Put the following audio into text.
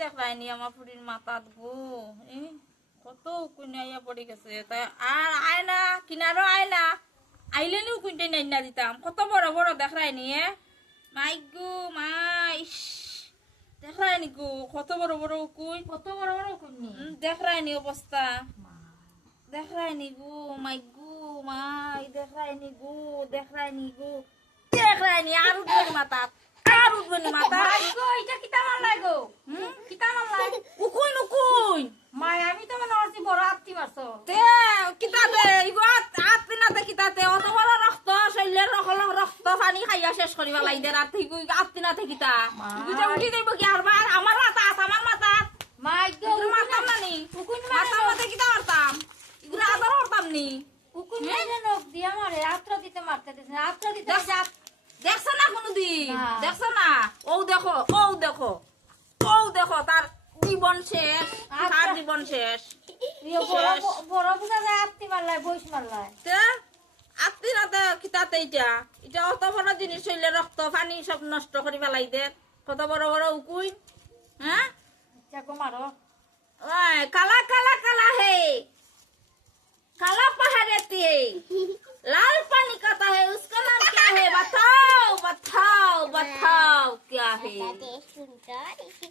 দেখায়নি আমার ফুরির মাথাত গো কত উকুন আইয়া পড়ে গেছে তাই আর আয় না কিনারও আয় না আইলে নি উকুনটাই নাই না দিতাম কত বড় বড় দেখায়নি মাই গো মাইস দেখায়নি গো কত বড় বড় উকুন কত বড় বড় কুন্নি দেখায়নি অবস্থা দেখায়নি গো মাই গো মাই দেখায়নি গো দেখায়নি আর উঠবেনি মাথা আর উঠবেনি মাথা গো এটা কিতা মারলাই গো কিতা মারলাই উকুন উকুন মাই আমি তো মনে হচ্ছি বড় আত্তি মারছো তে কিতাতে ইগো আত্তি নাতে কিতাতে অত বড় রক্ত শরীরের রক্ত পানি খাইয়া শেষ করিবা লাই দে রাত ইগো আত্তি নাতে কিতা ইগো উঠি যাইব কি আর আমার মাথা মাই গো মারতাম না নি উকুন মারতাম মাতে কিতা মারতাম ইগো আদর করতাম নি উকুন মেরে নখ দিয়া মারে আত্রা দিতে মারতে দিছে আত্রা দিতে দেখছো না কোনদিন না। দেখছো না ও দেখো তার জীবন শেষ তার জীবন শেষ বড় বুঝা যায় আত্তি মারলাই বইস মারলাই তে আত্মি রাতে খিতাতে এটা অত বড় জিনিস হইলে রক্ত পানি সব নষ্ট করে ফেলাই দে কত বড় বড় উকুই হ্যাঁ চাকো মারো ওই কালা কালা কালা হে काला पहाड़ रहती है लाल पानी का है उसका नाम क्या है बताओ क्या है